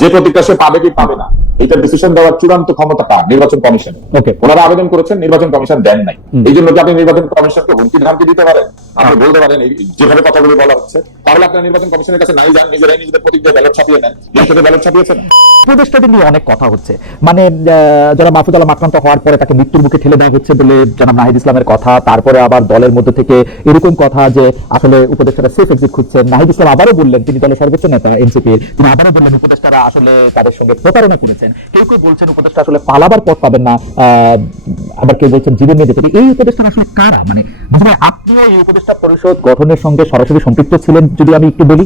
যে প্রতীকটা সে পাবে কি পাবে না এটা ডিসিশন দেওয়ার চূড়ান্ত ক্ষমতাটা নির্বাচন কমিশন। ওনারা আবেদন করেছেন, নির্বাচন কমিশন দেন নাই। এই জন্য কি আপনি নির্বাচন কমিশনকে হুমকি ধামকি দিতে পারেন? আপনি বলতে পারেন যেভাবে কথাগুলো বলা হচ্ছে, তাহলে আপনার নির্বাচন কমিশনের কাছে নাই যান, নিজেরাই নিজেদের প্রতীক দিয়ে ব্যালট ছাপিয়ে নেন। এর ব্যালট ছাপিয়েছেন। উপদেষ্টাদের নিয়ে অনেক কথা হচ্ছে, মানে যারা মাহফুজ আলম আক্রান্ত হওয়ার পরে তাকে মৃত্যুর মুখে ঠেলে দেওয়া হচ্ছে বলে জনাব নাহিদ ইসলামের কথা, তারপরে আবার দলের মধ্যে থেকে এরকম কথা যে আসলে উপদেষ্টারা সেফ এক্সিট খুঁজছেন। নাহিদ ইসলাম আবারও বললেন, তিনি দলের সর্বোচ্চ নেতা এনসিপির, তিনি আবারও বললেন উপদেষ্টারা আসলে তাদের সঙ্গে প্রতারণা করেছেন। কেউ কেউ বলছেন উপদেষ্টা আসলে পালাবার পথ পাবেন না, আবার কেউ বলছেন জীবন নিয়ে যেতে। এই উপদেষ্টারা আসলে কারা? মানে আপনিও এই উপদেষ্টা পরিষদ গঠনের সঙ্গে সরাসরি সম্পৃক্ত ছিলেন, যদি আমি একটু বলি,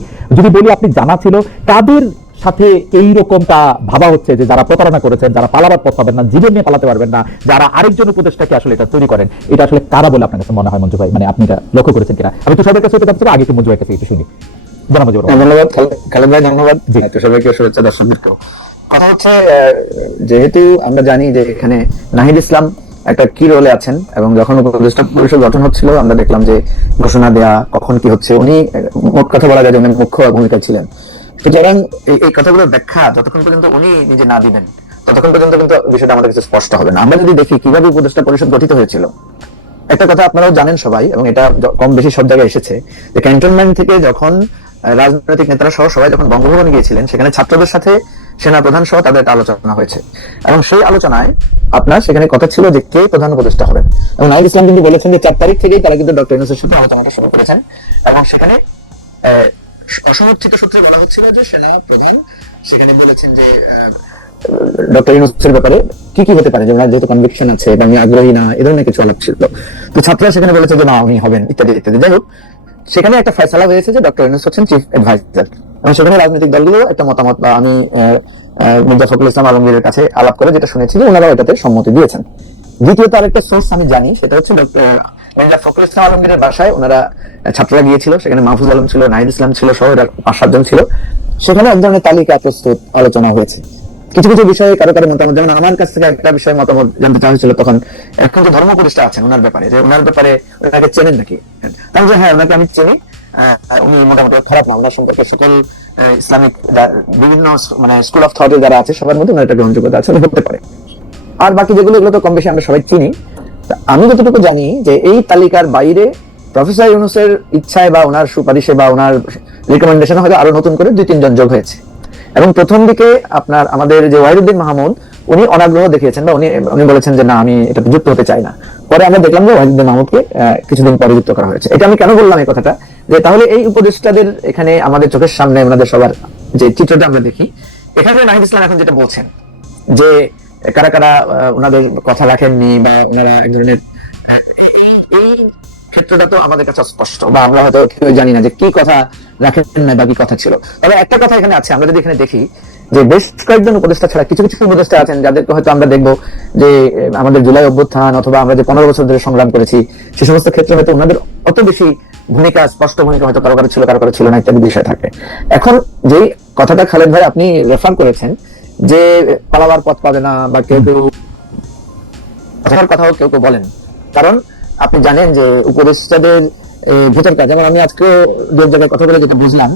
আপনি জানা ছিল কাদের সাথে এইরকমটা ভাবা হচ্ছে যে যারা প্রতারণা করেছেন, যারা পালাবার পথ পাবেন না, জীবন নিয়ে পালাতে পারবেন না, যারা আরেকজন উপদেষ্টাকে আসলে এটা তৈরি করেন, এটা আসলে কারা বলে আপনার কাছে মনে হয় মঞ্জু ভাই? মানে আপনি এটা লক্ষ্য করেছেন কিনা? আমি তো সবার কাছে আগে একটু মঞ্জু ভাইয়ের কাছে একটু শুনি। ধন্যবাদ খালেদ ভাই, ধন্যবাদ সবাইকে, শুভেচ্ছা দর্শকদেরকেও। কথা হচ্ছে, যেহেতু আমরা জানি যে এখানে নাহিদ ইসলাম একটা কি রোলে আছেন, এবং যখন উপদেষ্টা পরিষদ গঠন হচ্ছিল আমরা দেখলাম যে ঘোষণা দেয়া কখন কি হচ্ছে, উনি মোট কথা বলা যায় যে উনি মুখ্য ভূমিকায় ছিলেন। সুতরাং এই কথাগুলোর ব্যাখ্যা যতক্ষণ পর্যন্ত উনি নিজে না দিবেন ততক্ষণ পর্যন্ত কিন্তু বিষয়টা আমাদের কাছে স্পষ্ট হবে না। আমরা যদি দেখি কিভাবে উপদেষ্টা পরিষদ গঠিত হয়েছিল, একটা কথা আপনারাও জানেন সবাই, এবং এটা কম বেশি সব জায়গায় এসেছে, যে ক্যান্টনমেন্ট থেকে যখন রাজনৈতিক নেতারা সহ সবাই যখন বঙ্গভবনে গিয়েছিলেন, সেখানে ছাত্রদের সাথে সেনা প্রধান সহ তাদের একটা আলোচনা হয়েছে, এবং সেই আলোচনায় আপনার সেখানে কথা ছিল যে কে প্রধান উপদেষ্টা হবেন। এবং নাহিদ ইসলাম কিন্তু বলেছেন যে 4 তারিখ থেকেই তারা কিন্তু ডক্টর ইউনূসের সাথে আলোচনাটা শুরু করেছেন, এবং সেখানে অসমর্থিত সূত্রে বলা হচ্ছিল যে সেনা প্রধান সেখানে বলেছেন যে ডক্টর ইউনূসের ব্যাপারে কি কি হতে পারে, যে ওনার যেহেতু কনভিকশন আছে এবং উনি আগ্রহী না, এ ধরনের কিছু আলাপ ছিল। তো ছাত্ররা সেখানে বলেছে যে না, উনি হবেন, ইত্যাদি ইত্যাদি। যাই হোক, সেখানে একটা ফয়সালা হয়েছে যে ডক্টর ইউনূস হচ্ছেন চিফ অ্যাডভাইজার, এবং সেখানে রাজনৈতিক দলগুলো একটা মতামত, বা আমি মির্জা ফখরুল ইসলাম আলমগীরের কাছে আলাপ করে যেটা শুনেছি যে ওনারাও এটাতে সম্মতি দিয়েছেন। দ্বিতীয়ত আরেকটা সোর্স আমি জানি, সেটা হচ্ছে ডক্টর ফখরুল ইসলাম আলমগীরের বাসায় ওনারা ছাত্ররা গিয়েছিল, সেখানে মাহফুজ আলম ছিল, নাহিদ ইসলাম ছিল, সহ 5-7 জন ছিল। সেখানে এক ধরনের তালিকা প্রস্তুত, আলোচনা হয়েছে কিছু কিছু বিষয়ে, কারো কারো মতামত। যেমন আমার কাছ থেকে একটা বিষয়ে মতামত জানতে চাওয়া হয়েছিল তখন, এখন যে ধর্ম উপদেষ্টা আছেন ওনার ব্যাপারে, যে ওনার ব্যাপারে ওনাকে চেনেন নাকি? তাই যে হ্যাঁ, ওনাকে আমি চিনি, উনি মোটামুটি খারাপ না, ওনার সম্পর্কে সকল ইসলামিক বিভিন্ন মানে স্কুল অফ থটে যারা আছে সবার মধ্যে ওনার একটা গ্রহণযোগ্যতা আছে, হতে পারে। আর বাকি যেগুলো, এগুলো তো কম বেশি আমরা সবাই চিনি। আমি যতটুকু জানি যে এই তালিকার বাইরে প্রফেসর ইউনূসের ইচ্ছায় বা ওনার সুপারিশে বা ওনার রিকমেন্ডেশনে হয়তো আরো নতুন করে 2-3 জন যোগ হয়েছে। এবং প্রথম দিকে আপনার আমাদের যে ওয়াহিদুদ্দিন মাহমুদ, উনি অনাগ্রহ দেখিয়েছেন, বা উনি বলেছেন যে না, আমি এটাতে যুক্ত হতে চাই না। পরে আমরা দেখলাম যে ওয়াহিদুদ্দিন মাহমুদকে কিছুদিন পরে যুক্ত করা হয়েছে। এটা আমি কেন বললাম এই কথাটা, যে তাহলে এই উপদেষ্টাদের এখানে আমাদের চোখের সামনে ওনাদের সবার যে চিত্রটা আমরা দেখি, এখানে নাহিদ ইসলাম এখন যেটা বলছেন যে কারা কারা ওনাদের কথা রাখেননি, বা ওনারা এক ধরনের, এই ক্ষেত্রটা তো আমাদের কাছে স্পষ্ট, বা আমরা হয়তো কেউ জানি না যে কি কথা রাখেন না বা কি কথা ছিল। তবে একটা কথা এখানে আছে, আমরা যদি এখানে দেখি যে বেশ কয়েকজন উপদেষ্টা ছাড়া কিছু কিছু উপদেষ্টা আছেন যাদেরকে হয়তো আমরা দেখবো যে আমাদের জুলাই অভ্যুত্থান অথবা আমরা যে 15 বছর ধরে সংগ্রাম করেছি, সে সমস্ত ক্ষেত্রে হয়তো ওনাদের অত বেশি ভূমিকা, স্পষ্ট ভূমিকা হয়তো কারো কারো ছিল, কারো কারো ছিল না, ইত্যাদি বিষয় থাকে। এখন যে কথাটা খালেদ ভাই আপনি রেফার করেছেন যে পালাবার পথ পাবে না, বা কেউ কেউ কথাও কেউ কেউ বলেন, কারণ আপনি জানেন যে উপদেষ্টাদের ভেতরকার, যেমন আমি আজকে 2 জায়গায় কথা বলে যেটা বুঝলাম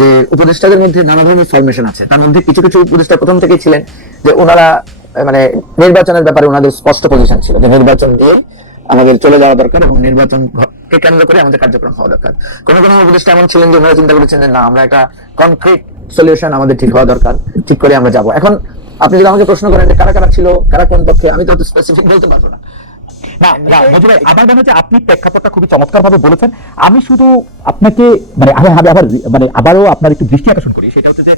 যে উপদেষ্টাদের মধ্যে নানা ধরনের ফরমেশন আছে। তার মধ্যে কিছু কিছু উপদেষ্টা প্রথম থেকেই ছিলেন যে ওনারা মানে নির্বাচনের ব্যাপারে ওনাদের স্পষ্ট পজিশন ছিল যে নির্বাচন দিয়ে আমাদের চলে যাওয়া দরকার, এবং নির্বাচনকে কেন্দ্র করে আমাদের কার্যক্রম হওয়া দরকার। কোনো কোনো উপদেষ্টা এমন ছিলেন যে ওনারা চিন্তা করেছেন যে না, আমরা একটা কনক্রিট সলিউশন আমাদের ঠিক হওয়া দরকার, ঠিক করে আমরা যাবো। এখন আপনি যদি আমাকে প্রশ্ন করেন যে কারা কারা ছিল, কারা কোন পক্ষে, আমি তো স্পেসিফিক বলতে পারবো না। আমার মনে হচ্ছে আপনি প্রেক্ষাপটটা খুবই চমৎকার ভাবে বলেছেন। আমি শুধু আপনাকে আবারও আপনার একটু দৃষ্টি আকর্ষণ করি, সেটা হচ্ছে যে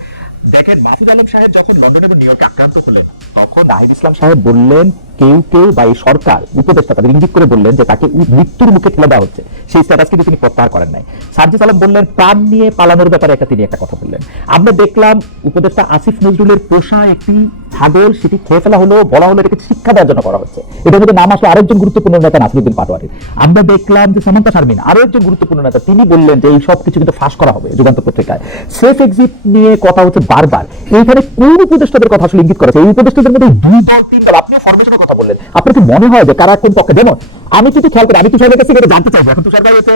দেখেন, মাহফুজ আলম সাহেব যখন লন্ডন এবং নিউ ইয়র্কে আক্রান্ত হলেন, তখন নাহিদ ইসলাম সাহেব বললেন, কেউ কেউ বা এই সরকার উপদেষ্টা তাদের ইঙ্গিত করে বললেন যে তাকে মৃত্যুর মুখে ঠেলে দেওয়া হচ্ছে। সেই স্ট্যাটাস কিন্তু তিনি প্রত্যাহার করেন নাই। সার্জিস আলম বললেন প্রাণ নিয়ে পালানোর ব্যাপারে তিনি একটা কথা বললেন। আমরা দেখলাম উপদেষ্টা আসিফ নজরুলের পোষা একটি ছাগল, সেটি খেয়ে ফেলা হলো, বলা হলো এটাকে শিক্ষা দেওয়ার জন্য করা হচ্ছে। এটার মধ্যে নাম আসলে আরেকজন গুরুত্বপূর্ণ নেতা নাসিরুদ্দিন পাটোয়ারি। আমরা দেখলাম যে সামান্তা শারমিন, আরো একজন গুরুত্বপূর্ণ নেতা, তিনি বললেন যে এই সব কিছু কিন্তু ফাঁস করা হবে যুগান্তর পত্রিকায়। সেফ এক্সিট নিয়ে কথা হচ্ছে বারবার। এইখানে কোন উপদেষ্টাদের কথা আসলে ইঙ্গিত করেছে? এই উপদেষ্টাদের মধ্যে 2 দল 3 দল, আপনি ফরমেশনের কথা বললেন, আপনার কি মনে হয় যে কারা কোন পক্ষে? যেমন আমি কিন্তু খেয়াল করি, আমি তুষারের কাছে এটা জানতে চাইবো। এখন তুষার ভাই হচ্ছে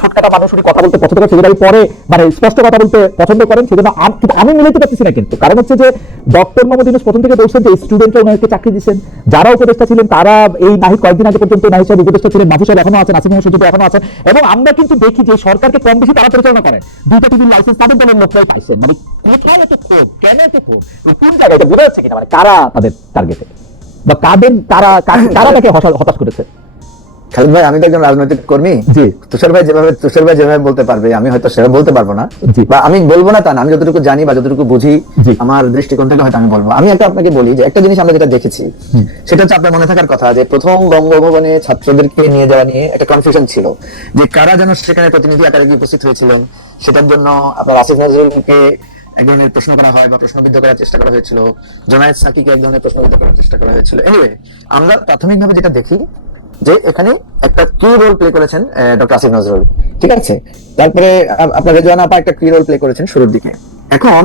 ঠোঁটকাটা মানুষ উনি কথা বলতে পছন্দ করেন, সেজন্য পরে মানে স্পষ্ট কথা বলতে পছন্দ করেন, সেজন্য কিন্তু আমি মিলাইতে পারতেছি না। কিন্তু কারণ হচ্ছে যে ডক্টর মোহাম্মদ ইউনূস প্রথম থেকে বলছেন যে স্টুডেন্টরা ওনাকে চাকরি দিচ্ছেন, যারা উপদেষ্টা ছিলেন তারা এই নাহিদ কয়েকদিন আগে পর্যন্ত নাহিদ সাহেব উপদেষ্টা ছিলেন, মাহফুজ সাহেব এখনো আছেন, আসিফ মোহাম্মদ সজীব এখনো আছেন, এবং আমরা কিন্তু দেখি যে সরকারকে কম বেশি তারা পরিচালনা করেন। দুইটা টিভির লাইসেন্স তাদের দলের লোকরাই পাইছেন। মানে কোথায় এত ক্ষোভ, কেন এত ক্ষোভ, কোন জায়গায় বোঝা যাচ্ছে কিনা, মানে কারা তাদের টার্গেটে বা কাদের তারা তাকে হতাশ করেছে? খালিদ ভাই, আমি তো একজন রাজনৈতিক কর্মী। জি। তুষার ভাই যেভাবে বলতে পারবে আমি হয়তো সেভাবে বলতে পারবো না, জি। বা আমি বলবো না তা না, আমি যতটুকু জানি বা যতটুকু বুঝি জি। আমার দৃষ্টিকোণ থেকে হয়তো আমি বলবো। আমি আপনাকে বলি যে একটা জিনিস আমরা যেটা দেখেছি সেটা হচ্ছে আপনার মনে থাকার কথা যে প্রথম বঙ্গভবনে ছাত্রদেরকে নিয়ে যাওয়া নিয়ে একটা কনফিউশন ছিল যে কারা যেন সেখানে প্রতিনিধি আকারে গিয়ে উপস্থিত হয়েছিলেন। সেটার জন্য আপনার আসিফ নজরুলকে এক ধরনের প্রশ্ন করা হয় বা প্রশ্নবিদ্ধ করার চেষ্টা করা হয়েছিল, জোনায়েদ সাকিকে এক ধরনের প্রশ্নবিদ্ধ করার চেষ্টা করা হয়েছিল। এনিওয়ে, আমরা প্রাথমিকভাবে যেটা দেখি যে এখানে একটা কি রোল প্লে করেছেন ডক্টর আসিফ নজরুল, ঠিক আছে। তারপরে আপনার রেজওয়ানা আপা একটা কি রোল প্লে করেছেন শুরুর দিকে। এখন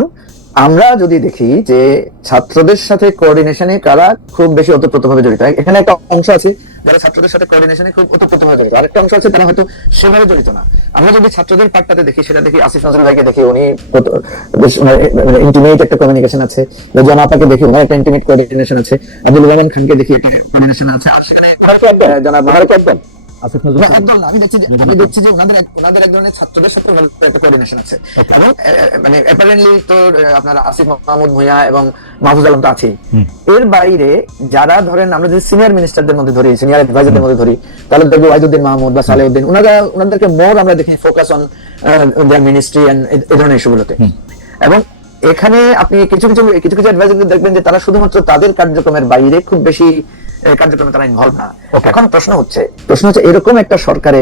আমরা যদি দেখি যে ছাত্রদের সাথে কোঅর্ডিনেশনে কারা খুব বেশি ওতপ্রোতভাবে জড়িত, এখানে একটা অংশ আছে যারা ছাত্রদের সাথে কোঅর্ডিনেশনে খুব ওতপ্রোতভাবে জড়িত, আরেকটা অংশ আছে তারা হয়তো সেভাবে জড়িত না। আমরা যদি ছাত্রদের পার্টটাতে দেখি, সেটা দেখি আসিফ নজরুল ভাইকে দেখি উনি বেশ ইন্টিমেট একটা কমিউনিকেশন আছে, রেজওয়ানা আপাকে দেখি ওনার একটা ইন্টিমেট কোঅর্ডিনেশন আছে, আব্দুল রহমান খানকে দেখি একটা কোঅর্ডিনেশন আছে, আর সেখানে জনাব একদম আসিফ নজরুল একদম না, আমি দেখছি যে ওনাদের এক ধরনের ছাত্রদের সাথে একটা কোঅর্ডিনেশন আছে, এবং মানে অ্যাপারেন্টলি তো আপনার আসিফ মাহমুদ ভূঁইয়া এবং মাহফুজ আলম তো আছেই। এর বাইরে যারা ধরেন আমরা যদি সিনিয়র মিনিস্টারদের মধ্যে ধরি, সিনিয়র অ্যাডভাইজারদের মধ্যে ধরি, তাহলে দেখবো ওয়াহিদুদ্দিন মাহমুদ বা সালেউদ্দিন, ওনাদেরকে মোর আমরা দেখি focus on their ministry and এই ধরনের ইস্যুগুলোতে। এবং এখানে আপনি কিছু কিছু অ্যাডভাইজারদের দেখবেন যে তারা শুধুমাত্র তাদের কার্যক্রমের বাইরে খুব বেশি কার্যক্রমে তারা ইনভলভ না। এখন প্রশ্ন হচ্ছে এরকম একটা সরকারে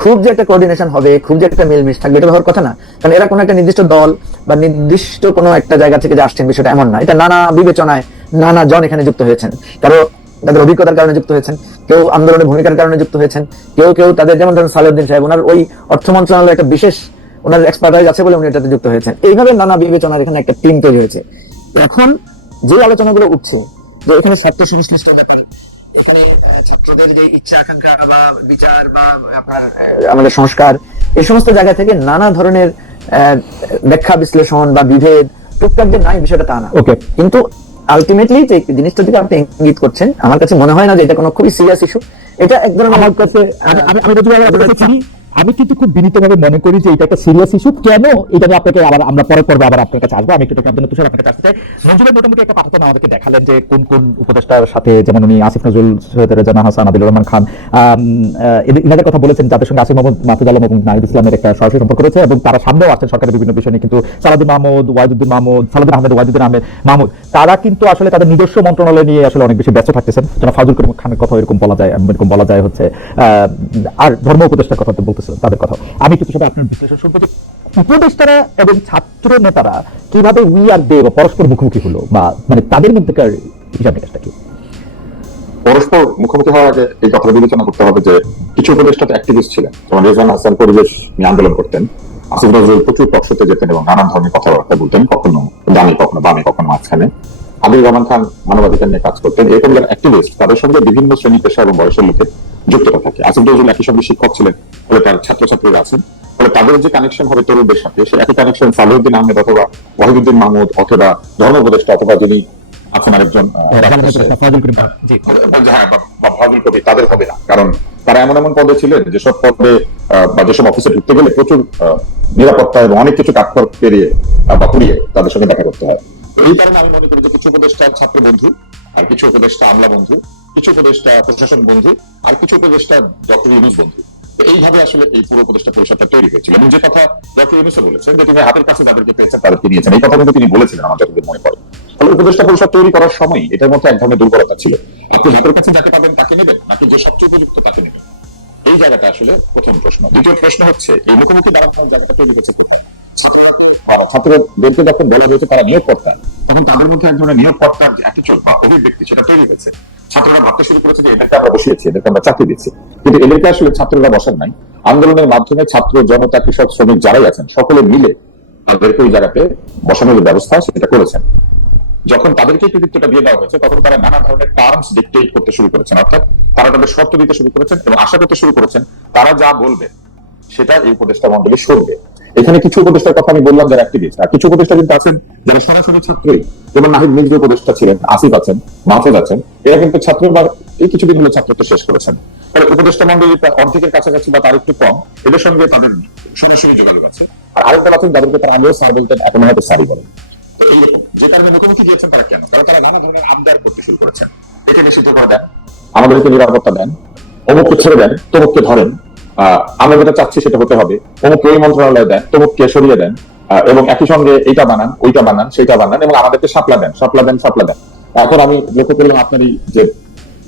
খুব যে একটা কোঅর্ডিনেশন হবে, খুব যে একটা মিলমিশ থাকবে, এটা হওয়ার কথা না। কারণ এরা কোনো একটা নির্দিষ্ট দল বা নির্দিষ্ট কোনো একটা জায়গা থেকে যে আসছেন, বিষয়টা এমন না। এটা নানা বিবেচনায় নানা জন এখানে যুক্ত হয়েছেন, কারো তাদের অভিজ্ঞতার কারণে যুক্ত হয়েছেন, কেউ আন্দোলনের ভূমিকার কারণে যুক্ত হয়েছেন, কেউ তাদের, যেমন ধরেন সালেউদ্দিন সাহেব, ওনার ওই অর্থ মন্ত্রণালয়ে একটা বিশেষ ওনার এক্সপার্টাইজ আছে বলে উনি এটাতে যুক্ত হয়েছেন। এইভাবে নানা বিবেচনার এখানে একটা টিম তৈরি হয়েছে। এখন যে আলোচনাগুলো উঠছে যে এখানে ছাত্র সংশ্লিষ্ট ব্যাপারে, এখানে ছাত্রদের যে ইচ্ছা আকাঙ্ক্ষা বা বিচার বা আপনার আমাদের সংস্কার, এই সমস্ত জায়গা থেকে নানা ধরনের ব্যাখ্যা বিশ্লেষণ বা বিভেদ টুকটাক যে নাই, বিষয়টা তা না। কিন্তু আলটিমেটলি যে জিনিসটা থেকে আপনি ইঙ্গিত করছেন, আমার কাছে মনে হয় না যে এটা কোনো খুবই সিরিয়াস ইস্যু। এটা এক ধরনের, আমার কাছে আমি কিন্তু খুব বিনীতভাবে মনে করি যে এটা একটা সিরিয়াস ইস্যু। কেন এটা নিয়ে আপনাকে আবার আমরা পরে পর্বে আবার আপনার কাছে আসবো। আমি একটু আপনার তুষার আপনার কাছে আসতে চাই। মঞ্জুরের মোটামুটি একটা পাঠাতন আমাদেরকে দেখালেন যে কোন কোন উপদেষ্টার সাথে, যেমন উনি আসিফ নজরুল, সৈয়দ রেজানা হাসান, আদিলুর রহমান খান, এনাদের কথা বলেছেন, যাদের সঙ্গে আসিফ মোহাম্মদ, মাহফুজ আলম এবং নাহিদ ইসলামের একটা সরাসরি সম্পর্ক রয়েছে, এবং তারা সামনেও আসছেন সরকারের বিভিন্ন বিষয় নিয়ে। কিন্তু সালাউদ্দিন মাহমুদ, ওয়াহিদুদ্দিন মাহমুদ, তারা কিন্তু আসলে তাদের নিজস্ব মন্ত্রণালয় নিয়ে আসলে অনেক বেশি ব্যস্ত থাকতেছেন। যেন ফাজুল করিম খানের কথা এরকম বলা যায় হচ্ছে, আর ধর্ম উপদেষ্টার কথা বলতেছিলেন, তাদের কথা। আমি একটু সেটা আপনার বিশ্লেষণ শুনবো যে উপদেষ্টারা এবং ছাত্র নেতারা কিভাবে বা পরস্পর মুখোমুখি হলো, বা মানে তাদের মধ্যেকার হিসাব নিকাশটা কি? পরস্পর মুখোমুখি হওয়ার আগে এই কথাটা বিবেচনা করতে হবে যে কিছু উপদেষ্টা অ্যাক্টিভিস্ট ছিলেন, যেমন রেজওয়ানা হাসান পরিবেশ নিয়ে আন্দোলন করতেন, আসিফ নজরুল প্রচুর টকশোতে যেতেন এবং নানান ধরনের কথাবার্তা বলতেন, কখনো ডানে কখনো বামে কখনো মাঝখানে। আদিলুর রহমান খান মানবাধিকার নিয়ে কাজ করতেন। এরকম যারা অ্যাক্টিভিস্ট, তাদের সঙ্গে বিভিন্ন শ্রেণী পেশা এবং বয়সের লোকের যুক্ততা থাকে। আসিফ নজরুল একই সঙ্গে শিক্ষক ছিলেন, ফলে তার ছাত্রছাত্রীরা আছেন, ফলে তাদের যে কানেকশন হবে তরুণদের সাথে, সে একই কানেকশন সালেউদ্দিন আহমেদ অথবা ওয়াহিদুদ্দিন মাহমুদ অথবা ধর্ম উপদেষ্টা অথবা যিনি আছেন আরেকজন তাদের হবে না। কারণ তারা এমন এমন পদে ছিলেন যেসব পদে বা যেসব অফিসে ঢুকতে গেলে প্রচুর নিরাপত্তা এবং অনেক কিছু কাঠখড় পেরিয়ে বা পুড়িয়ে তাদের সঙ্গে দেখা করতে হয়। এই কারণে আমি মনে করি যে কিছু উপদেষ্টা ছাত্র বন্ধু, আর কিছু উপদেষ্টা আমলা বন্ধু, কিছু উপদেষ্টা প্রশাসন বন্ধু, আর কিছু উপদেষ্টা ডক্টর ইউনূস বন্ধু। এইভাবে আসলে এই পুরো উপদেষ্টা পরিষদটা তৈরি হয়েছিল। এবং যে কথা ডক্টর ইউনূস বলেছেন যে তিনি হাতের কাছে যাদেরকে পেয়েছেন তাদেরকে নিয়েছেন, এই কথা কিন্তু তিনি বলেছিলেন আমার যতদূর মনে পড়ে। ফলে উপদেষ্টা পরিষদ তৈরি করার সময় এটার মধ্যে এক ধরনের দুর্বলতা ছিল। আপনি হাতের কাছে যাকে পাবেন তাকে নেবেন নাকি যে সবচেয়ে উপযুক্ত তাকে নেবেন, এই জায়গাটা আসলে প্রথম প্রশ্ন। দ্বিতীয় প্রশ্ন হচ্ছে এই মুখোমুখি দাঁড়ানোর জায়গাটা তৈরি হয়েছে কোথায়? ছাত্রদেরকে যখন বলা হয়েছে তারা নিয়োগকর্তা, তখন তাদের মধ্যে এক ধরনের নিয়োগকর্তার যে অ্যাটিটিউড বা অভিব্যক্তি সেটা তৈরি হয়েছে। ছাত্ররা ভাবতে শুরু করেছে যে এদেরকে আমরা বসিয়েছি, এদেরকে আমরা চাকরি দিচ্ছি, কিন্তু এদেরকে আসলে ছাত্ররা বসান নাই। আন্দোলনের মাধ্যমে ছাত্র জনতা, কৃষক, শ্রমিক যারাই আছেন সকলে মিলে তাদেরকে ওই জায়গাতে বসানোর ব্যবস্থা সেটা করেছেন। যখন তাদেরকে কৃতিত্বটা দিয়ে দেওয়া হয়েছে, তখন তারা নানা ধরনের টার্মস ডিকটেট করতে শুরু করেছেন, অর্থাৎ তারা তাদের শর্ত দিতে শুরু করেছেন এবং আশা করতে শুরু করেছেন তারা যা বলবে সেটা এই উপদেষ্টা মন্ডলী শুনবে। এখানে কিছু উপদেষ্টার কথা আমি বললাম যারা অ্যাক্টিভিস্ট, আর কিছু উপদেষ্টা কিন্তু আছেন যারা সরাসরি ছাত্রই, যেমন নাহিদ মির্জা উপদেষ্টা ছিলেন, আসিফ আছেন, মাহফুজ আছেন, এরা কিন্তু ছাত্র বা এই কিছুদিন হলো ছাত্রত্ব শেষ করেছেন। তাহলে উপদেষ্টা মন্ডলী অর্ধেকের কাছাকাছি বা তার একটু কম, এদের সঙ্গে তাদের সরাসরি যোগাযোগ আছে। আর আরেকটা আছেন যাদেরকে তারা আগেও স্যার বলতেন, এখন হয়তো স্যারই বলেন। তো এইরকম যে কারণে মুখোমুখি দিয়েছেন তারা কেন? কারণ তারা নানা ধরনের আবদার করতে শুরু করেছেন। একে বেশি করে দেন, আমাদেরকে নিরাপত্তা দেন, অমুককে ছেড়ে দেন, তমুককে ধরেন, আমরা যেটা চাচ্ছি সেটা হতে হবে, অমুককে ওই মন্ত্রণালয় দেন, তমুককে সরিয়ে দেন, এবং একই সঙ্গে এইটা বানান, ওইটা বানান, সেইটা বানান, এবং আমাদেরকে সাপলা দেন, সাপলা দেন, সাপলা দেন। এখন আমি লক্ষ্য করলাম আপনার এই যে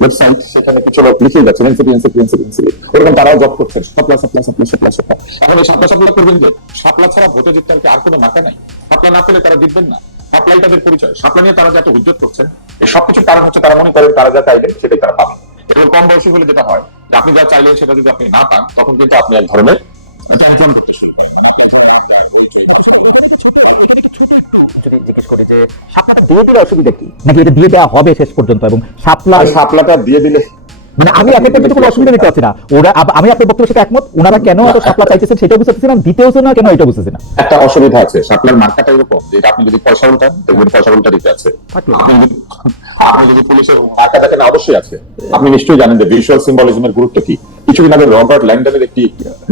ওয়েবসাইট, সেখানে কিছু লোক লিখে যাচ্ছে এনসিপি এনসিপি এনসিপি এনসিপি, ওরকম তারাও জব করছেন, সাপলা সাপলা সাপলা সাপলা সাপলা। এখন এই সাপলা সাপলা করবেন যে সাপলা ছাড়া ভোটে জিততে আর কোনো মাথা নাই। সাপলা না পেলে তারা জিতবেন না, সাপ্লাই তাদের পরিচয়। সাপ্লাই নিয়ে তারা যত উদ্যোগ করছেন, এই সবকিছুর কারণ হচ্ছে তারা মনে করেন তারা যা চাইবেন সেটাই তারা পাবেন। এবং কম বয়সী হলে যেটা হয়, যে আপনি যা চাইলেন সেটা যদি আপনি না পান, তখন কিন্তু আপনি এক ধরনের টেনশন করতে শুরু করেন। যদি জিজ্ঞেস করে যে শাপলাটা দিয়ে দিলে অসুবিধা কি, নাকি এটা দিয়ে দেওয়া হবে শেষ পর্যন্ত, এবং সাপলাটা দিয়ে দিলে মানে আমি আপনার পর্যন্ত কোনো অসুবিধা দেখতে পাচ্ছি না। ওরা আমি আপনার বক্তব্যের সাথে একমত, ওনারা কেন এত শাপলা চাইতেছেন সেটা বুঝতে পারছি না, দিতেওছে না কেন এটা বুঝতেছি না। একটা অসুবিধা আছে, সাপলার মার্কাটা এরকম যে আপনি যদি পয়সা উল্টান দেখবেন পয়সা উল্টা দিতে আছে। আপনি যদি পুলিশের মার্কা দেখেন, অবশ্যই আছে। আপনি নিশ্চয়ই জানেন যে ভিজুয়াল সিম্বলিজমের গুরুত্ব কি। কিছুদিন আগে রবার্ট ল্যাংডনের একটি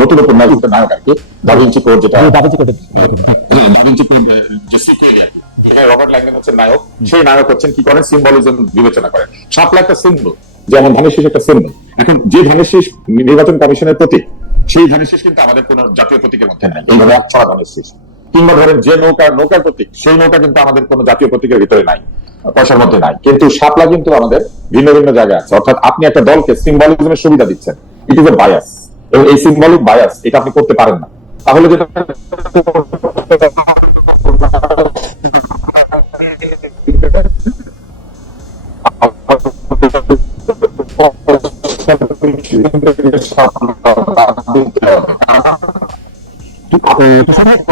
নতুন উপন্যাস নায়ক আর কি, দাভিঞ্চি কোড, যেটা দাভিঞ্চি কোড যে সিকুয়েল আর কি, রবার্ট ল্যাংডন হচ্ছে নায়ক, সেই নায়ক হচ্ছেন কি করেন, সিম্বলিজম বিবেচনা করেন। শাপলা একটা সিম্বল, যেমন ধানের শীষ একটা সিম্বল। এখন যে ধানের শীষ নির্বাচন কমিশনের প্রতীক, সেই ধানের শীষ কিন্তু আমাদের কোন জাতীয় প্রতীকের মধ্যে নাই, এইভাবে ছড়া ধানের শীষ। কিংবা ধরেন যে নৌকার প্রতীক, সেই নৌকা কিন্তু আমাদের কোন জাতীয় প্রতীকের ভিতরে নাই, পয়সার মধ্যে নাই। কিন্তু শাপলা কিন্তু আমাদের ভিন্ন ভিন্ন জায়গায় আছে। অর্থাৎ আপনি একটা দলকে সিম্বলিজমের সুবিধা দিচ্ছেন, ইট ইজ এ বায়াস, এবং এই সিম্বলিক বায়াস এটা আপনি করতে পারেন না। তাহলে যেটা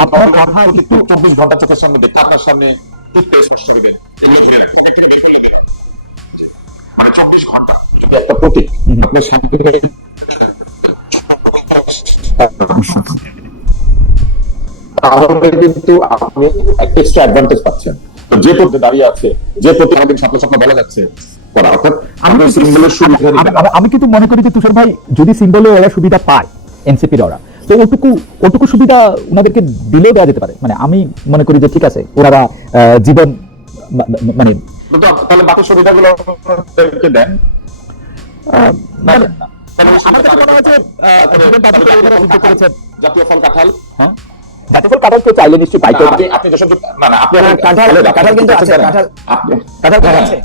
আপনার কথা একটু 24 ঘন্টা চোখের সামনে দেখতে, আপনার সামনে একটা প্রতীক আপনার সামনে তাহলে কিন্তু আপনি একটা এক্সট্রা অ্যাডভান্টেজ পাচ্ছেন। যে পথে দাঁড়িয়ে আছে, যে পথে আমাদের স্বপ্ন স্বপ্ন বলা যাচ্ছে, আমি কিন্তু মনে করি যে তুষার ভাই, যদি সিম্বলে ওরা সুবিধা পায়, এনসিপির ওরা, তো ওটুকু সুবিধা ওনাদেরকে দিলেও দেওয়া যেতে পারে। মানে আমি মনে করি যে ঠিক আছে, ওনারা জীবন মানে তাহলে বাকি সুবিধাগুলো দেন। জাতীয় ফল কাঁঠাল, জাতীয় ফল কাঁঠাল কেউ চাইলে নিশ্চয়ই পাইতে, আপনি যেসব না আপনি কাঁঠাল কিন্তু আছে, কাঁঠাল আছে,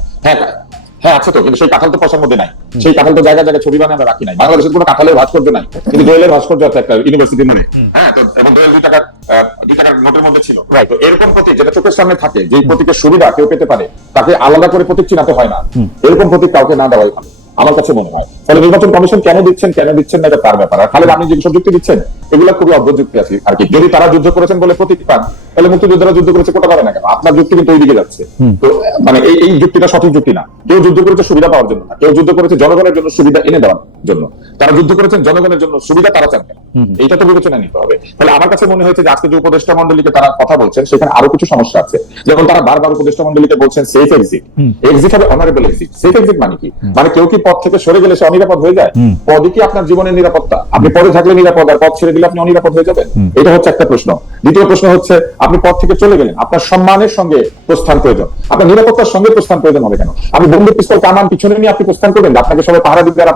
হ্যাঁ আছে তো, কিন্তু সেই কাঁঠাল তো পয়সার মধ্যে নাই। সেই কাঁঠাল তো জায়গায় জায়গায় ছবি বানিয়ে আমরা রাখি নাই। বাংলাদেশের কোনো কাঁঠালের ভাস্কর্য নাই, কিন্তু দোয়েলের ভাস্কর্য আছে একটা ইউনিভার্সিটির মনে। হ্যাঁ, তো এবং দোয়েল 2 টাকার নোটের মধ্যে ছিল। তো এরকম প্রতীক যেটা চোখের সামনে থাকে, যে প্রতীকের সুবিধা কেউ পেতে পারে, তাকে আলাদা করে প্রতীক চিনাতে হয় না। এরকম প্রতীক কাউকে না দেওয়াই ভালো আমার কাছে মনে হয়। ফলে নির্বাচন কমিশন কেন দিচ্ছেন না এটা তার ব্যাপার। আর খালেদ আপনি যেসব যুক্তি দিচ্ছেন এগুলো খুবই অদ্ভুত যুক্তি আছে আর কি। যদি তারা যুদ্ধ করেছেন বলে প্রতীক পান, তাহলে মুক্তিযোদ্ধারা যুদ্ধ করেছে কোটা পাবে না কেন? আপনার যুক্তি কিন্তু ওই দিকে যাচ্ছে। তো মানে এই যুক্তিটা সঠিক যুক্তি না। কেউ যুদ্ধ করেছে সুবিধা পাওয়ার জন্য না, কেউ যুদ্ধ করেছে জনগণের জন্য সুবিধা এনে দেওয়ার জন্য। তারা যুদ্ধ করেছেন জনগণের জন্য, সুবিধা তারা চান কেন? এইটা তো বিবেচনা নিতে হবে। তাহলে আমার কাছে মনে হয়েছে যে আজকে যে উপদেষ্টা মন্ডলীকে তারা কথা বলছেন, সেখানে আরো কিছু সমস্যা আছে। যেমন তারা বারবার উপদেষ্টা মন্ডলীকে বলছেন সেফ এক্সিট, এক্সিট হবে অনারেবল এক্সিট। সেফ এক্সিট মানে কি? মানে কেউ কি পথ থেকে সরে গেলে সে অনিরাপদ হয়ে যায়? পদই কি আপনার জীবনের নিরাপত্তা? আপনি পদে থাকলে নিরাপদ, আর পথ ছেড়ে দিলে আপনি অনিরাপদ হয়ে যাবেন? এটা হচ্ছে একটা প্রশ্ন। দ্বিতীয় প্রশ্ন হচ্ছে, আপনি পথ থেকে চলে গেলেন, আপনার সম্মানের সঙ্গে প্রস্থান প্রয়োজন, আপনার নিরাপত্তার সঙ্গে প্রস্থান প্রয়োজন হবে কেন? আপনি বন্দুক পিস্তল কামান পিছনে নিয়ে আপনি প্রস্থান করবেন, আপনাকে সবাই পাহারা দিবে আর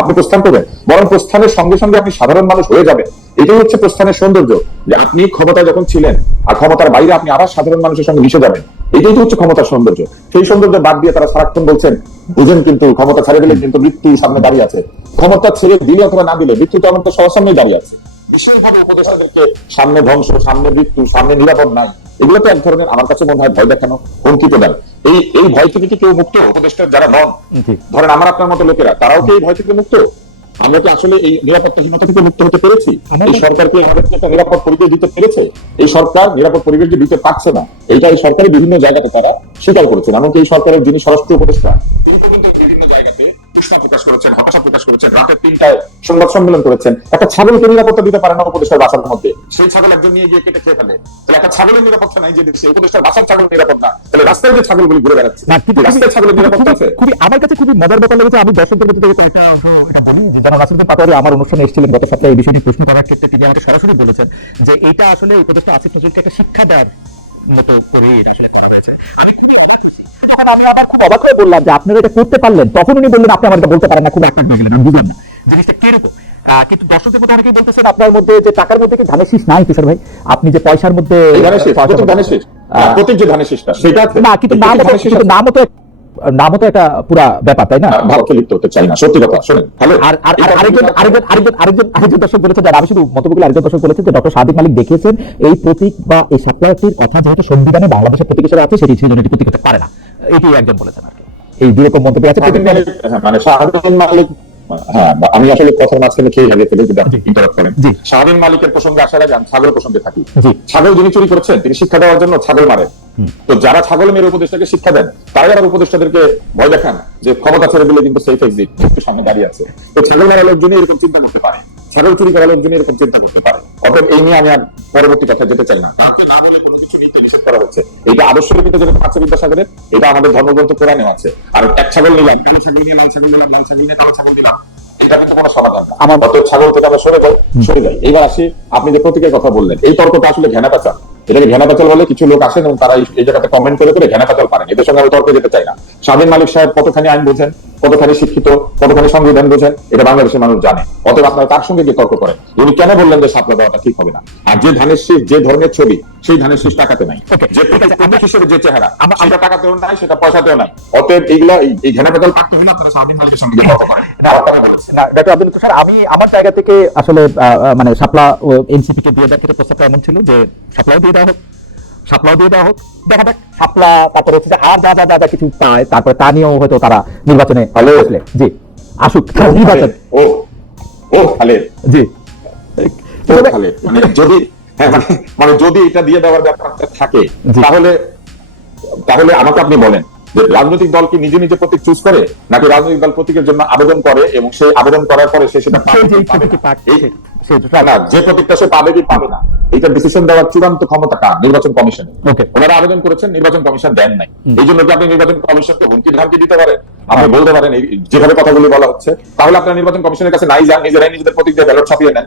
আপনি প্রস্থান করবেন? বরং প্রস্থানের সঙ্গে সঙ্গে আপনি সাধারণ মানুষ হয়ে যাবেন। এটাই হচ্ছে প্রস্থানের সৌন্দর্য, যে আপনি ক্ষমতায় যখন ছিলেন আর ক্ষমতার বাইরে আপনি আবার সাধারণ মানুষের সঙ্গে মিশে যাবেন। এটাই তো হচ্ছে ক্ষমতার সৌন্দর্য। সেই সৌন্দর্য বাদ দিয়ে তারা সারাক্ষণ বলছেন, বুঝেন কিন্তু ক্ষমতা ছেড়ে দিলে কিন্তু মৃত্যু সামনে দাঁড়িয়ে আছে। ক্ষমতা ছেড়ে দিলে অথবা না দিলে মৃত্যু তো আমার তো সবার সামনে দাঁড়িয়ে আছে। বিশেষভাবে উপদেষ্টাদেরকে সামনে ধ্বংস, সামনে মৃত্যু, সামনে নিরাপদ নাই, এগুলো তো এক ধরনের আমার কাছে মনে হয় ভয় দেখানো, হুমকি প্রদান। এই ভয় থেকে কি কেউ মুক্ত? উপদেষ্টা যারা নন, ধরেন আমার আপনার মতো লোকেরা, তারাও কি এই ভয় থেকে মুক্ত? আমরা কি আসলে এই নিরাপত্তাহীনতা থেকে মুক্ত হতে পেরেছি? এই সরকারকে আমাদেরকে একটা নিরাপদ পরিবেশ দিতে পেরেছে? এই সরকার নিরাপদ পরিবেশ যে দিতে পারছে না, এইটা এই সরকারের বিভিন্ন জায়গাতে তারা স্বীকার করেছেন। এমনকি এই সরকারের যিনি স্বরাষ্ট্র উপদেষ্টা, তিনি কিন্তু বিভিন্ন জায়গাতে উষ্মা প্রকাশ করেছেন, হতাশা প্রকাশ করেছেন। রাতের 3টায় সংবাদ সম্মেলন করেছেন, একটা ছাগলকে নিরাপত্তা দিতে পারে না উপদেষ্টার বাসার মধ্যে, সেই ছাগল একজন নিয়ে গিয়ে কেটে খেয়ে ফেলে, তাহলে একটা ছাগলের নিরাপত্তা নাই যে দেশে, উপদেষ্টার বাসার ছাগল নিরাপদ না, তাহলে রাস্তায় যে ছাগলগুলি ঘুরে বেড়াচ্ছে না, কিন্তু রাস্তায় ছাগলের নিরাপত্তা আছে? খুবই আমার কাছে খুবই মজার ব্যাপার লেগেছে। আমি দর্শকদের কাছে থেকে একটা অংশ এটা বলি যে জনাব নাসিরুদ্দিন পাটোয়ারি আমার অনুষ্ঠানে এসেছিলেন গত সপ্তাহে, এই বিষয়টি প্রশ্ন করার ক্ষেত্রে তিনি আমাকে সরাসরি বলেছেন যে এটা আসলে উপদেষ্টা আসিফ নজরুলকে একটা শিক্ষা দেওয়ার মতো করে এটা আসলে করা হয়েছে। আমি খুবই অবাক হয়েছি। তখন আমি আবার খুব অবাক হয়ে বললাম যে আপনারা এটা করতে পারলেন, তখন উনি বললেন আপনি আমার এটা বলতে পারেন না, খুব অবাক হয়ে গেলেন। আমি বুঝলাম না জিনিসটা কিরকম। কিন্তু দর্শকদের মধ্যে অনেকেই বলতেছেন আপনার মধ্যে যে টাকার মধ্যে কি ধানের শীষ নাই তুষার ভাই, আপনি যে পয়সার মধ্যে প্রত্যেক যে ধানের শীষটা সেটা না, কিন্তু নামও তো একটা পুরা ব্যাপার, তাই না? ভারতকে লিপ্ত হতে চাই না, সত্যি কথা। শোনেন, হ্যালো, আর আরেকজন বলেছেন যে আমি শুধু মন্তব্যগুলো আরেকজন দর্শক বলেছেন যে ডক্টর সাদিক মালিক দেখিয়েছেন এই প্রতীক বা এই সাপ্লায়ারটির কথা যেহেতু সংবিধানে বাংলাদেশের প্রতীক হিসেবে আছে সেটি সেজন্য এটি প্রতীক হতে পারে না, এটি একজন বলেছেন আর কি। এই দুরকম মন্তব্য আছে। মানে শাহরিন মালিক, হ্যাঁ আমি আসলে কথার মাঝখানে খেয়ে হারিয়ে ফেলে ইন্টারাপ্ট করেন। শাহরিন মালিকের প্রসঙ্গে আসার আগে আমি ছাগল প্রসঙ্গে থাকি। ছাগল যিনি চুরি করেছেন তিনি শিক্ষা দেওয়ার জন্য ছাগল মারেন। তো যারা ছাগল মেরে উপদেষ্টাকে শিক্ষা দেন তারাই আবার উপদেষ্টাদেরকে ভয় দেখান যে ক্ষমতা ছেড়ে দিলে কিন্তু সেফ এক্সিট একটু সামনে দাঁড়িয়ে আছে। তো ছাগল মারা লোকজনই এরকম চিন্তা করতে পারে, ছাগল চুরি করা লোকজনই এরকম চিন্তা করতে পারে। অতএব এই নিয়ে আমি আর পরবর্তী কথা যেতে চাই না। না বলে কোনো কিছু নিতে নিষেধ করা হচ্ছে, এটা আদর্শ কিন্তু যেরকম আছে বিদ্যাসাগরের, এটা আমাদের ধর্মগ্রন্থ কোরআনে আছে। আর এক ছাগল নিলাম, কালো ছাগল নিয়ে লাল ছাগল নিলাম, লাল ছাগল নিয়ে কালো ছাগল দিলাম, এটা কিন্তু কোনো সমাধান না। আমার মতো ছাগল থেকে আমরা সরে যাই। এইবার আসি, আপনি যে প্রতীকের কথা বললেন, এই তর্কটা আসলে ঘেনা পেঁচা। এটাকে ঘেনা পেঁচাল বলে। কিছু লোক আসেন এবং তারা এই জায়গাতে কমেন্ট করে করে ঘেনা পেঁচাল পারেন। এদের সঙ্গে আমি তর্কে যেতে চাই না। স্বাধীন মালিক সাহেব কতখানি আইন বোঝেন, কতখানি শিক্ষিত, কতখানি সংবিধান বোঝেন, এটা বাংলাদেশের মানুষ জানে। অতএব আপনারা তার সঙ্গে গিয়ে তর্ক করেন। উনি কেন বললেন যে সাপলা দেওয়াটা ঠিক হবে না? আর যে ধানের শীষ, যে ধরনের ছবি, সেই ধানের শীষ টাকাতে নাই। যে প্রতীক হিসেবে যে চেহারা, আমরা টাকাতেও নাই, সেটা পয়সাতেও নাই। অতএব এইগুলা এই ঘেনা পেঁচাল কাটতে হলে আপনারা স্বাধীন মালিকের সঙ্গে তর্ক করেন। আমি আমার জায়গা থেকে আসলে মানে শাপলা ও এনসিপি কে দিয়ে দেওয়ার ক্ষেত্রে প্রস্তাবটা এমন ছিল যে শাপলাও দিয়ে দেওয়া হোক, দেখা যাক শাপলা তারপরে হচ্ছে যে আর যা কিছু পায় তারপরে তা নিয়েও হয়তো তারা নির্বাচনে আসলে জি আসুক নির্বাচন। ও খালেদ জি, খালেদ মানে যদি এটা দিয়ে দেওয়ার ব্যাপারটা থাকে তাহলে আমাকে আপনি বলেন যে রাজনৈতিক দল কি নিজে নিজে প্রতীক চুজ করে, নাকি রাজনৈতিক দল প্রতীকের জন্য আবেদন করে এবং সেই আবেদন করার পরে সে সেটা যে প্রতীকটা সে পাবে কি পাবে না, এটা ডিসিশন দেওয়ার চূড়ান্ত ক্ষমতা কার? নির্বাচন কমিশন। ওনারা আবেদন করেছেন, নির্বাচন কমিশন দেন নাই। এই জন্য কি আপনি নির্বাচন কমিশনকে হুমকি ধামকি দিতে পারেন? আপনি বলতে পারেন যেভাবে কথাগুলি বলা হচ্ছে, তাহলে আপনার নির্বাচন কমিশনের কাছে নাই যান, নিজেরাই নিজেদের প্রতীক দিয়ে ব্যালট ছাপিয়ে নেন।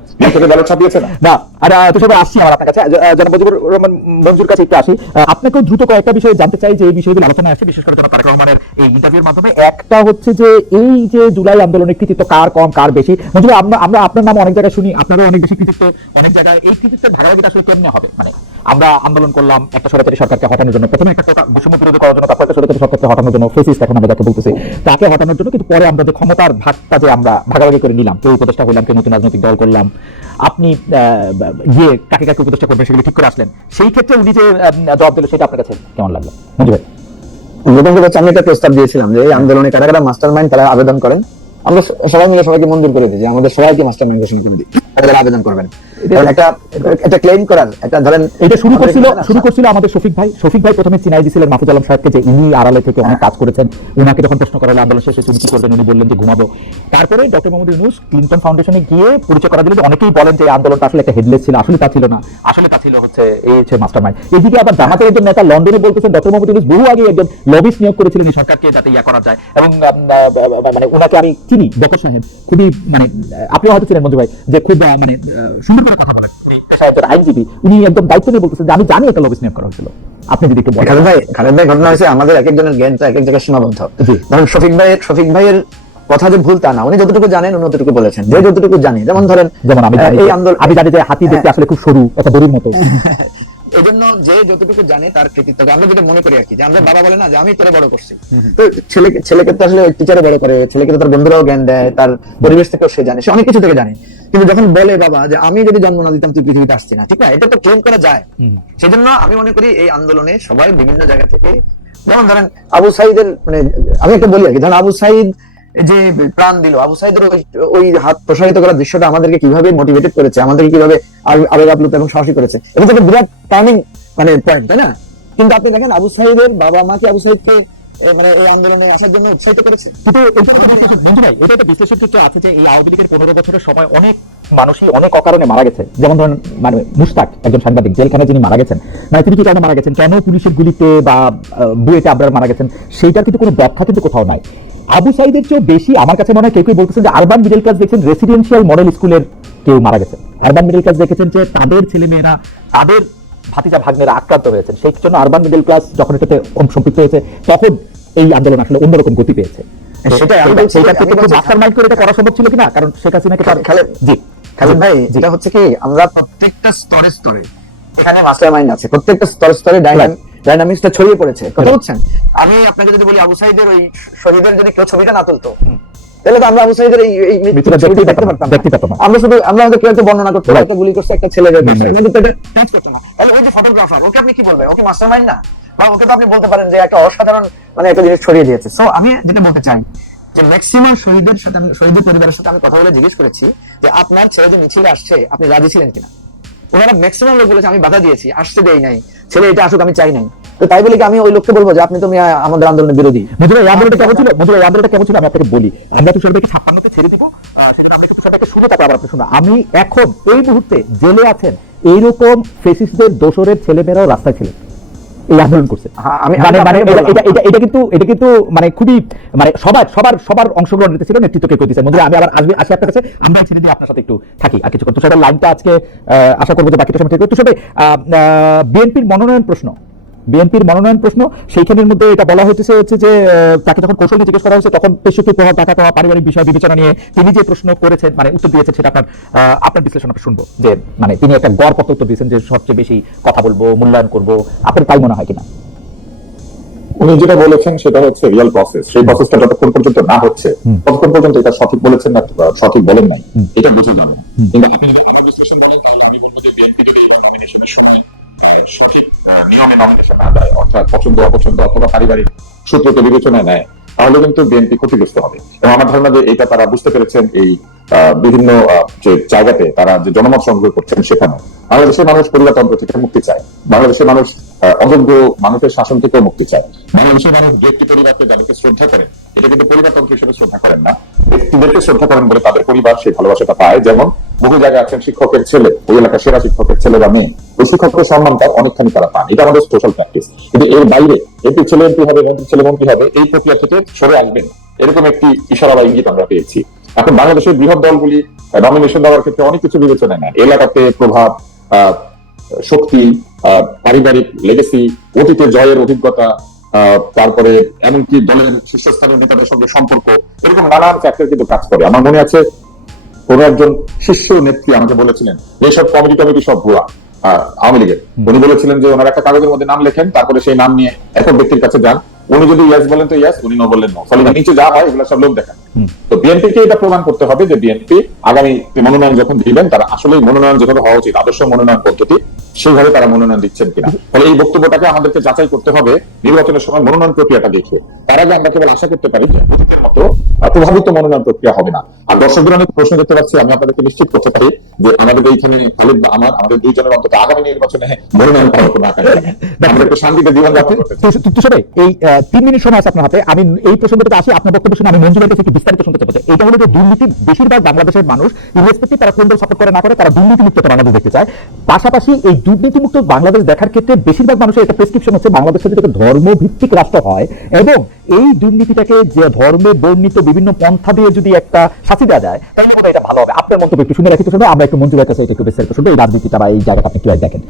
ব্যালট ছাপিয়েছে না। আর তুষার আসছি আমার আপনার কাছে, জনাব মুজিবুর রহমান মঞ্জুর কাছে একটু আসি। আপনাকেও দ্রুত কয়েকটা বিষয় জানতে চাই যে এই বিষয়গুলো আলোচনা আসে, বিশেষ করে জনাব তারেক রহমানের এই ইন্টারভিউর মাধ্যমে। একটা হচ্ছে যে এই যে জুলাই আন্দোলনের কৃতিত্ব কার কম কার বেশি। মুজিবুর, আমরা আপনার নাম অনেক জায়গায় শুনি, আপনারও অনেক বেশি কৃতিত্ব অনেক জায়গায়। এই কৃতিত্বের ভাগাভাগিটা আসলে কেমনে হবে? মানে আমরা আন্দোলন করলাম একটা স্বৈরাচারী সরকারকে হটানোর জন্য, প্রথমে একটা বৈষম্য বিরোধী করার জন্য, তারপর একটা স্বৈরাচারী সরকারকে হটানোর জন্য, ফেসিস্ট এখন আমরা যাকে বলতেছি তাকে হটানোর জন্য, কিন্তু পরে আমরা যে ক্ষমতার ভাগটা যে আমরা ভাগাভাগি করে নিলাম, কেউ উপদেষ্টা হইলাম, কেউ নতুন রাজনৈতিক দল করলাম, আপনি গিয়ে কাকে কাকে উপদেষ্টা করবেন সেগুলো ঠিক করে আসলেন। সেই ক্ষেত্রে উনি যে জবাব দিল সেটা আপনার কাছে কেমন লাগলো? মুজিব ভাই, প্রথম কথা আমি একটা প্রস্তাব দিয়েছিলাম যে এই আন্দোলনে কারা কারা মাস্টার মাইন্ড তারা আবেদন করেন, আমরা সবাই মিলে সবাইকে মঞ্জুর করে দিই যে আমাদের সবাইকে মাস্টার মাইন্ড ঘোষণা করে দিই, তারা আবেদন করবেন। একটা ক্লেম করার একটা ধরেন এটা শুরু করছিল আমাদের শফিক ভাই প্রথমে চিনাই দিয়েছিলেন মাহফুজ আলম সাহেবকে যে ইনি আড়ালে থেকে অনেক কাজ করেছেন। উনাকে যখন প্রশ্ন করা হলো আন্দোলন শেষে তুমি কি করবেন, উনি বললেন যে ঘুমাবো। তারপরে ডক্টর মোহাম্মদ ইউনূস ক্লিনটন ফাউন্ডেশনে গিয়ে পরিচয় করা দিলেন। অনেকেই বলেন যে এই আন্দোলনটা আসলে একটা হেডলেস ছিল, আসলে তা ছিল না, আসলে তা ছিল হচ্ছে এই হচ্ছে মাস্টার মাইন্ড। এদিকে আবার জামাতের একজন নেতা লন্ডনে বলতেছেন ডক্টর মোহাম্মদ ইউনূস বহু আগে একজন লবিস্ট নিয়োগ করেছিলেন এই সরকারকে যাতে ইয়া করা যায়, এবং মানে উনাকে আমি চিনি, বকর সাহেব খুবই মানে আপনিও হয়তো ছিলেন মঞ্জু ভাই, যে খুব মানে সুন্দর করে কথা বলেন, আইনজীবী। উনি একদম দায়িত্ব নিয়ে বলতেছেন যে আমি জানি একটা লবিস্ট নিয়োগ করা হয়েছিল। আপনি যদি একটু বলেন। খালেদ ভাই ঘটনা হয়েছে আমাদের এক একজনের জ্ঞানটা এক এক জায়গায় সীমাবদ্ধ। ধরেন শফিক ভাইয়ের কথা যে ভুল তা না, উনি যতটুকু জানেন উনি ততটুকু বলেছেন, যে যতটুকু জানি। যেমন ধরেন আমি জানি যে হাতি দেখতে আসলে খুব সরু, একটা দড়ির মতো। এই জন্য যে যতটুকু জানে তার কৃতিত্ব আমরা যেটা মনে করি আর কি, যে আমরা বাবা বলে না যে আমি তোরে বড় করছি, তো ছেলেকে তো আসলে টিচারে বড় করে, ছেলেকে তো তার বন্ধুরাও জ্ঞান দেয়, তার পরিবেশ থেকেও সে জানে, সে অনেক কিছু থেকে জানে। কিন্তু যখন বলে বাবা যে আমি যদি জন্ম না দিতাম তুই পৃথিবীতে আসছি না, ঠিক না, এটা তো ক্লেম করা যায়। সেজন্য আমি মনে করি এই আন্দোলনে সবাই বিভিন্ন জায়গা থেকে, যেমন ধরেন আবু সাইদের, মানে আমি একটা বলি আর কি, ধরেন আবু সাইদ যে প্রাণ দিল, আবু সাইদের ওই হাত প্রসারিত করার দৃশ্যটা আমাদেরকে কিভাবে মোটিভেটেড করেছে, আমাদেরকে কিভাবে আবেগ আপ্লুত এবং সাহসী করেছে, এটা তো একটা বিরাট টার্নিং মানে পয়েন্ট, তাই না? কিন্তু আপনি দেখেন আবু সাইদের বাবা মা কি আবু সাইদকে মানে এই আন্দোলনে আসার জন্য উৎসাহিত করেছে? কিন্তু মঞ্জু ভাই, এটা একটা বিশ্লেষণ চিত্র আছে যে এই আওয়ামী লীগের 15 বছরের সময় অনেক মানুষই অনেক অকারণে মারা গেছে। যেমন ধরেন মানে মুশতাক, একজন সাংবাদিক জেলখানায় যিনি মারা গেছেন, মানে তিনি কি কারণে মারা গেছেন, কেন পুলিশের গুলিতে বা বুয়েটে আবরার মারা গেছেন, সেইটার কিন্তু কোনো ব্যাখ্যা কিন্তু কোথাও নাই। আবু সাইদের চেয়ে বেশি আমার কাছে মনে হয় কেউ কেউ বলতেছেন যে আরবান মিডল ক্লাস দেখছেন রেসিডেন্সিয়াল মডেল স্কুলের কেউ মারা গেছে, আরবান মিডল ক্লাস দেখেছেন যে তাদের ছেলেমেয়েরা তাদের ভাতিজা ভাগ্নেরা আক্রান্ত হয়েছেন, সেই জন্য আরবান মিডল ক্লাস যখন এটাতে সম্পৃক্ত হয়েছে তখন এই আন্দোলন আসলে অন্যরকম গতি পেয়েছে। মাস্টারমাইন্ড করে এটা করা সম্ভব ছিল কিনা, কারণ শেখ হাসিনাকে খালেদ ভাই, যেটা হচ্ছে কি আমরা প্রত্যেকটা স্তরে স্তরে এখানে মাস্টারমাইন্ড আছে, প্রত্যেকটা স্তরে স্তরে ডাইনামিক্সটা ছড়িয়ে পড়েছে, কথা বুঝছেন? আমি আপনাকে যদি বলি আবু সাইদের ওই শহীদের যদি কেউ ছবিটা না তুলতো তাহলে তো আমরা আবু সাইদের এই মৃত্যুটা দেখতে পারতাম না। আমরা শুধু আমরা আমাদের কেউ বর্ণনা করতে একটা গুলি করছে একটা ছেলে কিন্তু এটা টেক্সট করতে না। তাহলে ওই যে ফটোগ্রাফার, ওকে আপনি কি বলবেন? ওকে মাস্টারমাইন্ড না? বা ওকে তো আপনি বলতে পারেন যে একটা অসাধারণ মানে একটা জিনিস ছড়িয়ে দিয়েছে। সো আমি যেটা বলতে চাই যে ম্যাক্সিমাম শহীদের সাথে আমি শহীদের পরিবারের সাথে আমি কথা বলে জিজ্ঞেস করেছি যে আপনার ছেলে যে মিছিলে আসছে আপনি রাজি ছিলেন কিনা। ওনারা ম্যাক্সিমাম লোক বলেছে আমি বাধা দিয়েছি, আসতে দেই নাই, ছেলে এটা আসুক আমি চাই নাই। তো তাই বলে কি আমি ওই লোককে বলবো যে আপনি তো আমাদের আন্দোলনের বিরোধী? মঞ্জু ভাই, আন্দোলনটা কেমন ছিল? মঞ্জু ভাই, আন্দোলনটা কেমন ছিল আমি আপনাকে বলি। আমরা তো সবাইকে 56 তে ছেড়ে দিব, সেটাকে শুনে তারপর আবার আপনি শুনুন। আমি এখন এই মুহূর্তে জেলে আছেন এইরকম ফেসিস্টদের দোসরের ছেলেমেয়েরাও রাস্তায় ছিলেন, এই আন্দোলন করছে। এটা কিন্তু মানে খুবই মানে সবার অংশগ্রহণ নিতেছিল, নেতৃত্বকে করে দিচ্ছে। আমি আবার আসি আপনার কাছে, আমরা ছেড়ে দিয়ে আপনার সাথে একটু থাকি আর কিছু। তুষারের লাইনটা আজকে আশা করবো যে বাকিটা সময় ঠিক। তুষার বিএনপির মনোনয়ন প্রশ্ন সেইখানের মধ্যে এটা বলা হচ্ছে যে তাকে যখন কৌশল জিজ্ঞেস করা হয়েছে তখন পেশকি প্রভাব, টাকা পাওয়া, পারিবারিক বিষয় বিবেচনা নিয়ে তিনি যে প্রশ্ন করেছেন মানে উত্তর দিয়েছেন সেটা আপনার বিশ্লেষণ আমরা শুনবো, যে মানে তিনি একটা গড়পত্র উত্তর দিয়েছেন যে সবচেয়ে বেশি কথা বলবো, মূল্যায়ন করবো। আপনার তাই মনে হয় কিনা? উনি যেটা বলেছেন সেটা হচ্ছে রিয়েল প্রসেস, সেই প্রসেসটা যতক্ষণ পর্যন্ত না হচ্ছে ততক্ষণ পর্যন্ত এটা সঠিক বলেছেন না সঠিক বলেন নাই এটা বুঝে যাবে। কিন্তু আপনি যদি আমার বিশ্লেষণ বলেন তাহলে আমি বলবো যে বিএনপি যদি এবার নমিনেশনের সময় সঠিক নিয়মে নমিনেশন না দেয়, অর্থাৎ পছন্দ অপছন্দ অথবা পারিবারিক সূত্রকে বিবেচনায় নেয়, তাহলে কিন্তু বিএনপি ক্ষতিগ্রস্ত হবে। এবং আমার ধারণা যে এটা তারা বুঝতে পেরেছেন এই বিভিন্ন যে জায়গাতে তারা যে জনমত সংগ্রহ করছেন সেখানে। বাংলাদেশের মানুষ পরিবারতন্ত্র থেকে মুক্তি চায়, বাংলাদেশের মানুষ অযোগ্য মানুষের শাসন থেকেও মুক্তি চায়। বাংলাদেশের মানুষ ব্যক্তি পরিবারকে যাদেরকে শ্রদ্ধা করেন, এটা কিন্তু পরিবারতন্ত্র হিসেবে শ্রদ্ধা করেন না, ব্যক্তিদেরকে শ্রদ্ধা করেন বলে তাদের পরিবার সেই ভালোবাসাটা পায়। যেমন বহু জায়গায় আছেন শিক্ষকের ছেলে, ওই এলাকার সেরা শিক্ষকের ছেলে বা মেয়ে, ওই শিক্ষকের সম্মানটা অনেকখানি তারা পান। এটা আমাদের সোশ্যাল প্র্যাকটিস। কিন্তু এর বাইরে এমপি ছেলে এমপি হবে, মন্ত্রী ছেলে মন্ত্রী হবে, এই প্রক্রিয়া থেকে সরে আসবেন এরকম একটি ইশারা বা ইঙ্গিত আমরা পেয়েছি। এখন বাংলাদেশের বৃহৎ দলগুলি নমিনেশন দেওয়ার ক্ষেত্রে অনেক কিছু বিবেচনায় নেয়, এলাকাতে প্রভাব, শক্তি, পারিবারিক লেগেসি, অতীতে জয়ের অভিজ্ঞতা, তারপরে এমনকি দলের শীর্ষস্থানীয় নেতাদের সঙ্গে সম্পর্ক, এরকম নানান ফ্যাক্টর কিন্তু কাজ করে। আমার মনে আছে কোন একজন শীর্ষ নেত্রী আমাকে বলেছিলেন এইসব কমিটি সব ভুয়া আওয়ামী লীগের। উনি বলেছিলেন যে ওনারা একটা কাগজের মধ্যে নাম লেখেন, তারপরে সেই নাম নিয়ে একক ব্যক্তির কাছে যান, উনি যদি ইয়েস বলেন তো ইয়েস, উনি নো বললেন নো, ফলে নিচে যা হয় এগুলো সব লোক দেখান। তো বিএনপিকে এটা প্রমাণ করতে হবে যে বিএনপি আগামী মনোনয়ন যখন দিবেন তারা আসলে মনোনয়ন যেভাবে হওয়া উচিত আদর্শ মনোনয়ন পদ্ধতি সেইভাবে তারা মনোনয়ন দিচ্ছেন কিনা। ফলে এই বক্তব্যটাকে আমাদেরকে যাচাই করতে হবে নির্বাচনের সময় মনোনয়ন প্রক্রিয়াটা দেখে। তার আগে আমরা কেবল আশা করতে পারি যে অতীতের মতো প্রভাবিত মনোনয়ন প্রক্রিয়া হবে না। আর দর্শকদের অনেক প্রশ্ন দেখতে পাচ্ছি, আমি আপনাদেরকে নিশ্চিত করতে পারি যে আমাদের এইখানে খালিদ আমাদের দুইজনের অন্তত আগামী নির্বাচনে মনোনয়ন পাওয়ার কোনো আকার নেই। আমরা একটু শান্তিতে জীবনযাপন করতে চাই। সবাই এই 3 মিনিট সময় আছে আপনার হাতে, আমি এই প্রসঙ্গটাতে আসি। আপনার বক্তব্য শুনে আমি মঞ্জু ভাইয়ের কাছে একটু বিস্তারিত শুনতে চাই। এটা হলো যে দুর্নীতি বেশিরভাগ বাংলাদেশের মানুষ ইররেসপেক্টিভ তারা কোন দল সাপোর্ট করে না করে তারা দুর্নীতিমুক্ত বাংলাদেশ দেখতে চায়। পাশাপাশি এই দুর্নীতিমুক্ত বাংলাদেশ দেখার ক্ষেত্রে বেশিরভাগ মানুষের একটা প্রেসক্রিপশন হচ্ছে বাংলাদেশ যদি ধর্মভিত্তিক রাষ্ট্র হয় এবং এই দুর্নীতিটাকে যে ধর্মে বর্ণিত বিভিন্ন পন্থা দিয়ে যদি একটা শাস্তি দেওয়া যায় তাহলে এটা ভালো হবে। আপনার মন্তব্য একটু শুনে রাখি। তো আমরা একটু মঞ্জু ভাইয়ের কাছে একটু বিস্তারিত শুনবো এই রাজনীতিটা বা এই জায়গাটা আপনি কিভাবে দেখেন।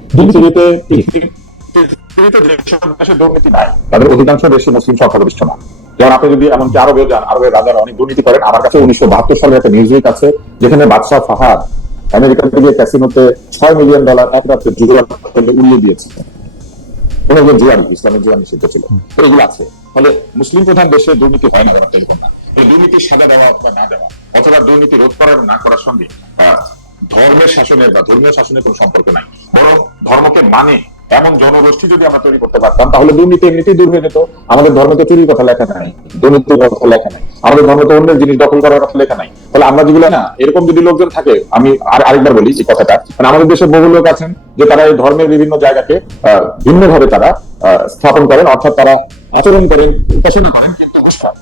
দুর্নীতি নাই, তাদের অধিকাংশ দেশে মুসলিম সংখ্যাগরিষ্ঠ না। যেমন আপনি যদি এমনকি আরবে যান, আরবের রাজারা অনেক দুর্নীতি করেন। আমার কাছে 1972 সালের একটা নিউজউইক আছে যেখানে বাদশাহ ফাহাদ আমেরিকান থেকে ক্যাসিনোতে $6 মিলিয়ন এক রাত্রে জুয়া উড়িয়ে দিয়েছে। ইসলামের জুয়া নিষিদ্ধ ছিল। তো এগুলো আছে। ফলে মুসলিম প্রধান দেশে দুর্নীতি হয় না ব্যাপারটা এরকম না। দুর্নীতির সাজা দেওয়া বা না দেওয়া অথবা দুর্নীতি রোধ করার না করার সঙ্গে ধর্মের শাসনের বা ধর্মীয় শাসনের কোনো সম্পর্ক নাই, বরং ধর্মকে মানে এমন জনগোষ্ঠী যদি আমরা তৈরি করতে পারতাম, তাহলে দুর্নীতি এমনিতেই দূর হয়ে যেত। আমাদের ধর্মে তো চুরির কথা লেখা নাই, দুর্নীতির কথা লেখা নাই, আমাদের ধর্মে তো অন্যের জিনিস দখল করার কথা লেখা নাই। তাহলে আমরা যেগুলো না, এরকম যদি লোকজন থাকে, আমি আরেকবার বলি এই কথাটা, মানে আমাদের দেশে বহু লোক আছেন যে তারা এই ধর্মের বিভিন্ন জায়গাকে ভিন্নভাবে তারা স্থাপন করেন, অর্থাৎ তারা আচরণ করেন, উপাসনা করেন, কিন্তু হুঁশিয়ার।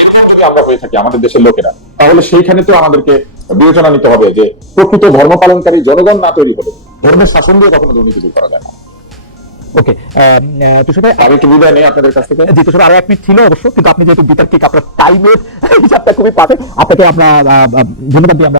এরকম যদি আমরা হয়ে থাকি আমাদের দেশের লোকেরা, তাহলে সেইখানে তো আমাদেরকে বিবেচনা নিতে হবে যে প্রকৃত ধর্ম পালনকারী জনগণ না তৈরি হলে ধর্মের শাসন দিয়ে কখনো দুর্নীতি দূর করা যায় না। ওকে, তুষার ভাই, আমি একটু বিদায় নেই আপনাদের কাছ থেকে। জি তুষার, আরো 1 মিনিট ছিল অবশ্য, কিন্তু আপনি যেহেতু বিতার্কিক, আপনার টাইমের হিসাবটা খুবই পারফেক্ট, আপনাকে আমরা ধন্যবাদ দিই আমরা।